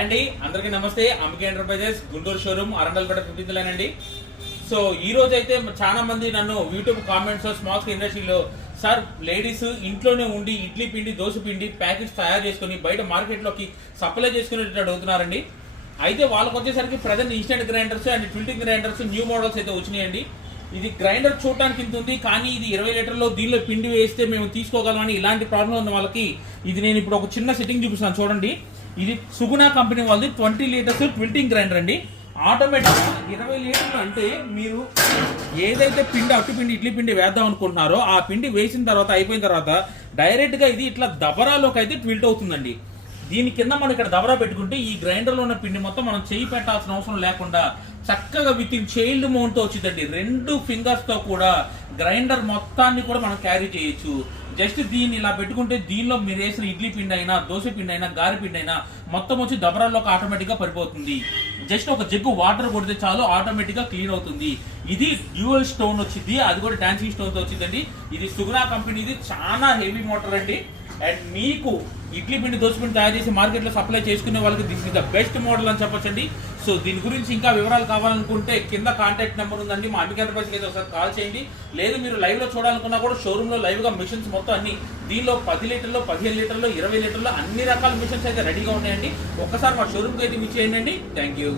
అండి అందరికీ నమస్తే. Ambika enterprises Guntur showroom Arundelpet 15th line అండి. సో ఈ రోజు అయితే చాలా మంది నన్ను యూట్యూబ్ కామెంట్స్ స్మాల్ స్కేల్ ఇండస్ట్రీలో సార్ లేడీస్ ఇంట్లోనే ఉండి ఇడ్లీ పిండి దోశ పిండి ప్యాకెట్స్ తయారు చేసుకుని బయట మార్కెట్లోకి సప్లై చేసుకునేటట్టు అడుగుతున్నారండి. అయితే వాళ్ళకి వచ్చేసరికి present instant grinders and tilting grinders new models అయితే వచ్చినాయండి. ఇది గ్రైండర్ చూడటానికి ఇంత ఉంది, కానీ ఇది 20 లీటర్లో దీనిలో పిండి వేస్తే మేము తీసుకోగలమని ఇలాంటి ప్రాబ్లం ఉన్న వాళ్ళకి ఇది నేను ఇప్పుడు ఒక చిన్న సెట్టింగ్ చూపిస్తాను చూడండి. ఇది సుగుణా కంపెనీ వాళ్ళది 20 లీటర్స్ ట్విల్టింగ్ గ్రైండర్ అండి. ఆటోమేటిక్గా 20 లీటర్లు అంటే మీరు ఏదైతే పిండి అట్టు పిండి ఇడ్లీ పిండి వేద్దాం అనుకుంటున్నారో ఆ పిండి వేసిన తర్వాత అయిపోయిన తర్వాత డైరెక్ట్గా ఇది ఇట్లా దబరాలోకి అయితే ట్విల్ట్ అవుతుందండి. దీని కింద మనం ఇక్కడ దబరా పెట్టుకుంటే ఈ గ్రైండర్లో ఉన్న పిండి మొత్తం మనం చేయి పెట్టాల్సిన అవసరం లేకుండా చక్కగా విత్ ఇన్ చైల్డ్ మౌంట్ తో వచ్చిందండి. 2 ఫింగర్స్ తో కూడా గ్రైండర్ మొత్తాన్ని కూడా మనం క్యారీ చేయొచ్చు. జస్ట్ దీన్ని ఇలా పెట్టుకుంటే దీనిలో మీరు వేసిన ఇడ్లీ పిండి అయినా దోశ పిండి అయినా గారి పిండి అయినా మొత్తం వచ్చి దబరాల్లోకి ఆటోమేటిక్ గా పడిపోతుంది. జస్ట్ ఒక జగ్గు వాటర్ కొడితే చాలు ఆటోమేటిక్ గా క్లీన్ అవుతుంది. ఇది డ్యూయల్ స్టోన్ వచ్చింది, అది కూడా డాన్సింగ్ స్టోన్ తో వచ్చిందండి. ఇది సుగుణా కంపెనీది, చాలా హెవీ మోటార్ అండి. అండ్ మీకు ఇడ్లీ పిండి దోశ పిండి తయారు చేసి మార్కెట్లో సప్లై చేసుకునే వాళ్ళకి this is the best model అని చెప్పొచ్చండి. సో దీని గురించి ఇంకా వివరాలు కావాలనుకుంటే కింద కాంటాక్ట్ నెంబర్ ఉందండి, మా అంబికా ఎంటర్ప్రైజ్కి అయితే ఒకసారి కాల్ చేయండి. లేదు మీరు లైవ్ లో చూడాలనుకున్నా కూడా షోరూమ్ లో లైవ్ గా మిషన్స్ మొత్తం అన్ని దీనిలో 10 లీటర్లు 15 లీటర్లు 20 లీటర్లు అన్ని రకాల మిషన్స్ అయితే రెడీగా ఉన్నాయండి. ఒక్కసారి మా షోరూమ్కి అయితే విచ్చేయండి. Thank you.